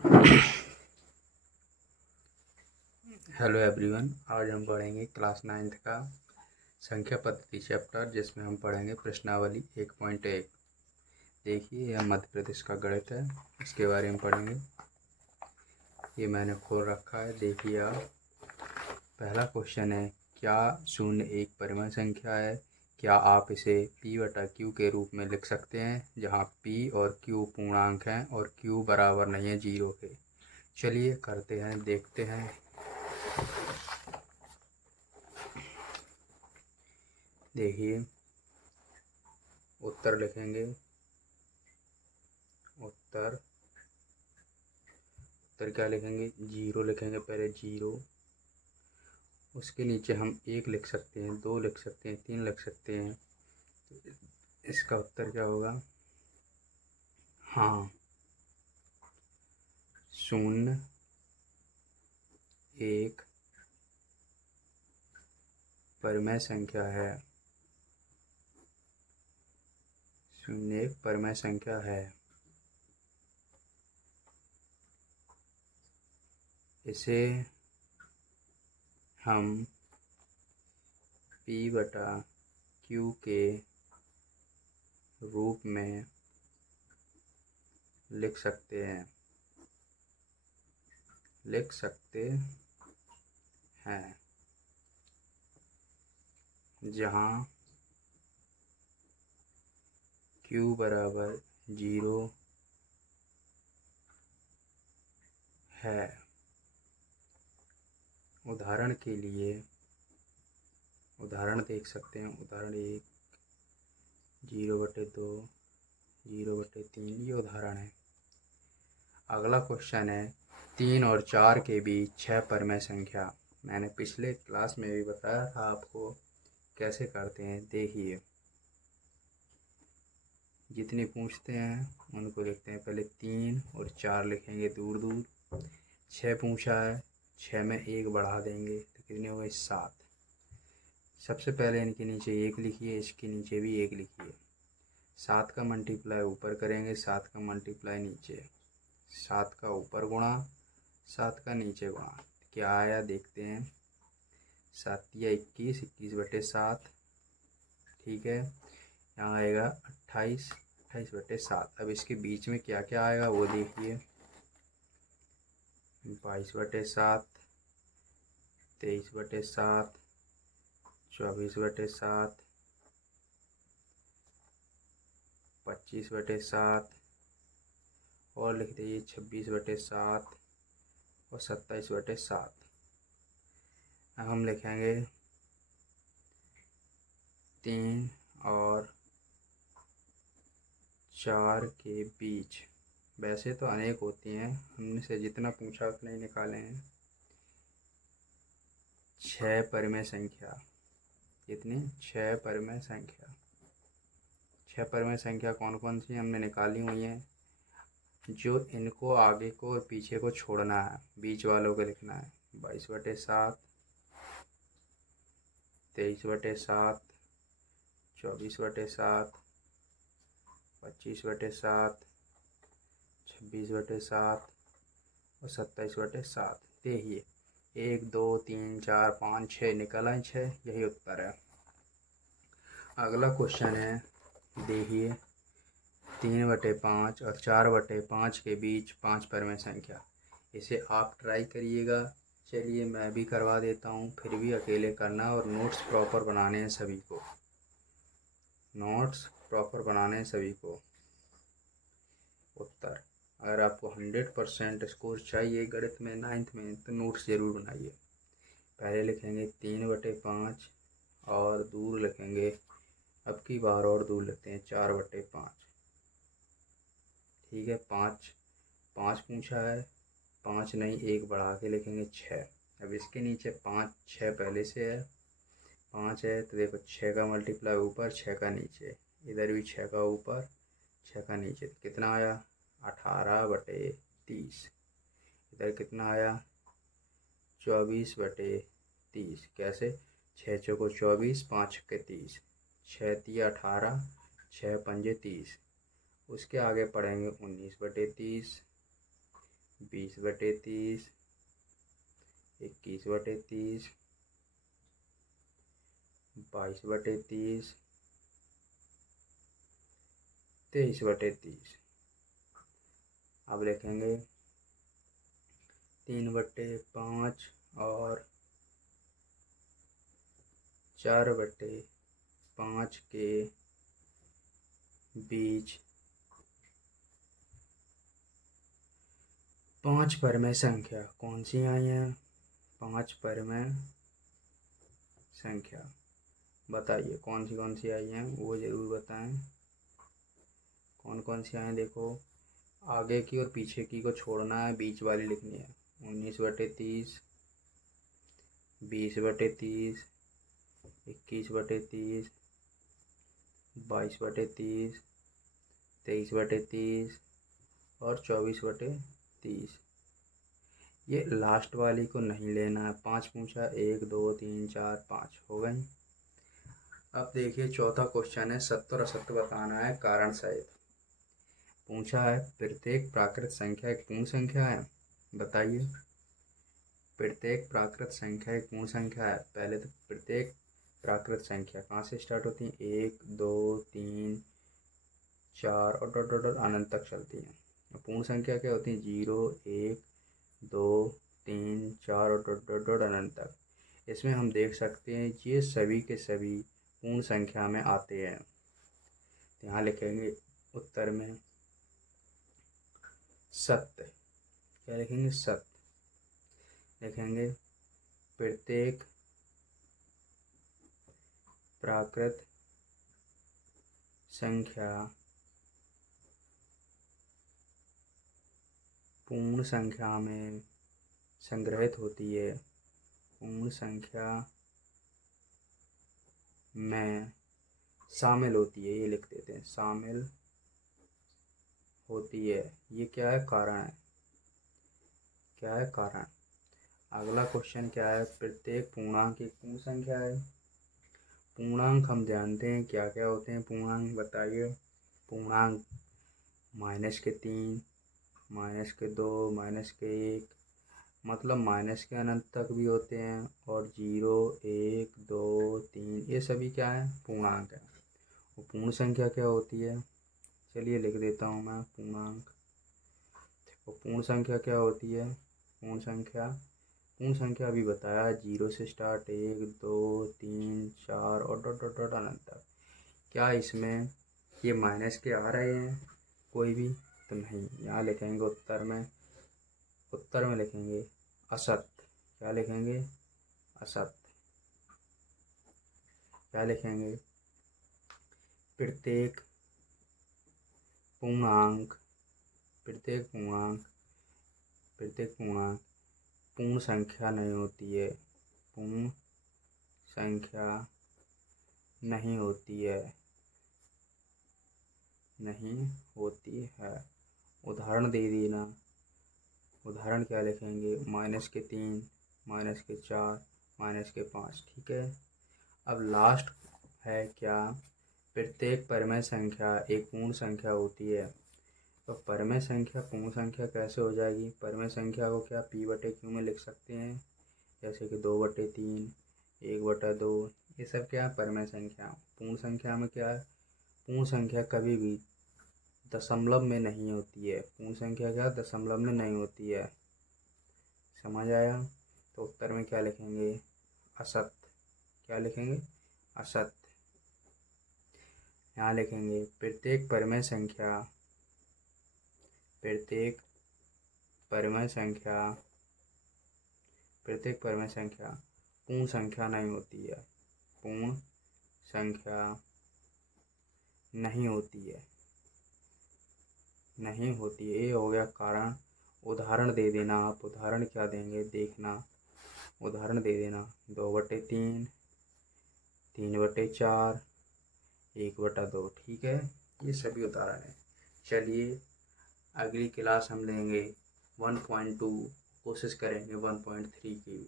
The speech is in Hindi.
हेलो एवरीवन, आज हम पढ़ेंगे क्लास 9th का संख्या पद्धति चैप्टर, जिसमें हम पढ़ेंगे प्रश्नावली 1.1। देखिए, यह मध्य प्रदेश का गणित है, इसके बारे में पढ़ेंगे। ये मैंने खोल रखा है, देखिए आप। पहला क्वेश्चन है, क्या 0 एक परिमेय संख्या है? क्या आप इसे p/q के रूप में लिख सकते हैं, जहाँ p और q पूर्णांक हैं और q बराबर नहीं है 0 के? चलिए करते हैं, देखते हैं। देखिए, उत्तर लिखेंगे। उत्तर क्या लिखेंगे? 0 लिखेंगे। पहले 0, उसके नीचे हम 1 लिख सकते हैं, 2 लिख सकते हैं, 3 लिख सकते हैं। तो इसका उत्तर क्या होगा? हाँ, 0 एक परिमेय संख्या है। 0 एक परिमेय संख्या है। इसे हम p/q के रूप में लिख सकते हैं। जहाँ q बराबर 0 है। उदाहरण के लिए उदाहरण देख सकते हैं। उदाहरण 1, 0/2, 0/3, ये उदाहरण है। अगला क्वेश्चन है, 3 और 4 के बीच 6 परिमेय संख्या। मैंने पिछले क्लास में भी बताया था आपको कैसे करते हैं। देखिए, जितने पूछते हैं उनको लिखते हैं। पहले 3 और 4 लिखेंगे दूर दूर। 6 पूछा है, 6 में 1 बढ़ा देंगे तो कितने हो गए? 7। सबसे पहले इनके नीचे 1 लिखिए, इसके नीचे भी 1 लिखिए। 7 का मल्टीप्लाई ऊपर करेंगे, 7 का मल्टीप्लाई नीचे। 7 का ऊपर गुणा, 7 का नीचे गुणा, क्या आया देखते हैं। 7 या 21, 21/7। ठीक है, यहाँ आएगा 28, 28/7। अब इसके बीच में क्या क्या आएगा वो देखिए। 22/7, 23/7, 24/7, 25/7, और लिख दीजिए 26/7 और 27/7। अब हम लिखेंगे 3 और 4 के बीच। वैसे तो अनेक होती हैं, हमने से जितना पूछा उतना ही निकाले हैं। 6 परिमेय संख्या। कितनी? 6 परिमेय संख्या। 6 परिमेय संख्या कौन कौन सी हमने निकाली हुई हैं? जो इनको आगे को और पीछे को छोड़ना है, बीच वालों को लिखना है। 22/7, 23/7, 24/7, 25/7, 26/7 और 27/7। देखिए, 1 2 3 4 5 6 निकल आए 6। यही उत्तर है। अगला क्वेश्चन है, देखिए, 3/5 और 4/5 के बीच 5 परिमेय संख्या। इसे आप ट्राई करिएगा। चलिए मैं भी करवा देता हूँ, फिर भी अकेले करना, और नोट्स प्रॉपर बनाने हैं सभी को। उत्तर, अगर आपको 100% स्कोर चाहिए गणित में 9th में, तो नोट्स ज़रूर बनाइए। पहले लिखेंगे 3/5 और दूर लिखेंगे, अब की बार और दूर लिखते हैं 4/5। ठीक है, 5 पूछा है, 5 नहीं 1 बढ़ा के लिखेंगे 6। अब इसके नीचे 5 6 पहले से है, 5 है तो देखो 6 का मल्टीप्लाई ऊपर, 6 का नीचे। इधर भी 6 का ऊपर, 6 का नीचे। तो कितना आया? 18/30। इधर कितना आया? 24/30। कैसे? 6 चौको 24, 5 छक्के 30, 6 तिया 18, 6 पंजे 30। उसके आगे पढ़ेंगे 19/30, 20/30, 21/30, 22/30, 23/30। अब लिखेंगे 3/5 और 4/5 के बीच 5 परमेय संख्या कौन सी आई हैं? 5 परमेय संख्या बताइए कौन सी आई हैं, वो ज़रूर बताएं। कौन कौन सी आई हैं देखो, आगे की और पीछे की को छोड़ना है, बीच वाली लिखनी है। 19/30, 20/30, 21/30, 22/30, 23/30 और 24/30। ये लास्ट वाली को नहीं लेना है। 5 पूछा, 1 2 3 4 5 हो गई। अब देखिए चौथा क्वेश्चन है, सत्य और असत्य बताना है कारण सहित। पूछा है प्रत्येक प्राकृत संख्या एक पूर्ण संख्या है। बताइए प्रत्येक प्राकृत संख्या एक पूर्ण संख्या है। पहले तो प्रत्येक प्राकृत संख्या कहाँ से स्टार्ट होती है? 1 2 3 4 और डॉट डॉट डॉट अनंत तक चलती हैं। पूर्ण संख्या क्या होती है? 0 1 2 3 4 और डॉट डॉट डॉट अनंत तक। इसमें हम देख सकते हैं ये सभी के सभी पूर्ण संख्या में आते हैं। यहाँ लिखेंगे उत्तर में सत्य। क्या लिखेंगे? सत्य लिखेंगे। प्रत्येक प्राकृत संख्या पूर्ण संख्या में संग्रहित होती है। पूर्ण संख्या में शामिल होती है, ये लिख देते हैं, शामिल होती है। ये क्या है? कारण है। क्या है? कारण। अगला क्वेश्चन क्या है? प्रत्येक पूर्णांक एक पूर्ण संख्या है। पूर्णांक हम जानते हैं क्या क्या होते हैं पूर्णांक, बताइए। पूर्णांक -3, -2, -1, मतलब माइनस के अनंत तक भी होते हैं, और 0 1 2 3 ये सभी क्या है? पूर्णांक है। और पूर्ण संख्या क्या होती है? चलिए लिख देता हूँ मैं पूर्णांक। और पूर्ण संख्या क्या होती है? पूर्ण संख्या अभी बताया, 0 से स्टार्ट, 1 2 3 4 और डॉट डॉट डॉट अनंत तक। क्या इसमें ये माइनस के आ रहे हैं कोई भी? तो नहीं। यहाँ लिखेंगे उत्तर में लिखेंगे असत्य। क्या लिखेंगे? असत्य। क्या लिखेंगे? प्रत्येक पूर्णांक पूर्ण संख्या नहीं होती है। पूर्ण संख्या नहीं होती है। उदाहरण दे देना। उदाहरण क्या लिखेंगे? -3, -4, -5। ठीक है। अब लास्ट है क्या? प्रत्येक परमेय संख्या एक पूर्ण संख्या होती है। तो परमेय संख्या पूर्ण संख्या कैसे हो जाएगी? परमेय संख्या को क्या P/Q में लिख सकते हैं, जैसे कि 2/3, 1/2, ये सब क्या है? परमेय संख्या। पूर्ण संख्या में क्या है? पूर्ण संख्या कभी भी दशमलव में नहीं होती है। पूर्ण संख्या क्या दशमलव में नहीं होती है। समझ आया? तो उत्तर में क्या लिखेंगे? असत्य। क्या लिखेंगे? असत्य। यहाँ लिखेंगे प्रत्येक परमेय संख्या पूर्ण संख्या नहीं होती है। पूर्ण संख्या नहीं होती है। ये हो गया कारण। उदाहरण दे देना आप। उदाहरण क्या देंगे देखना। उदाहरण दे देना 2/3, 3/4, 1/2। ठीक है। ये सभी उदाहरण है। चलिए अगली क्लास हम लेंगे 1.2, कोशिश करेंगे 1.3 की भी।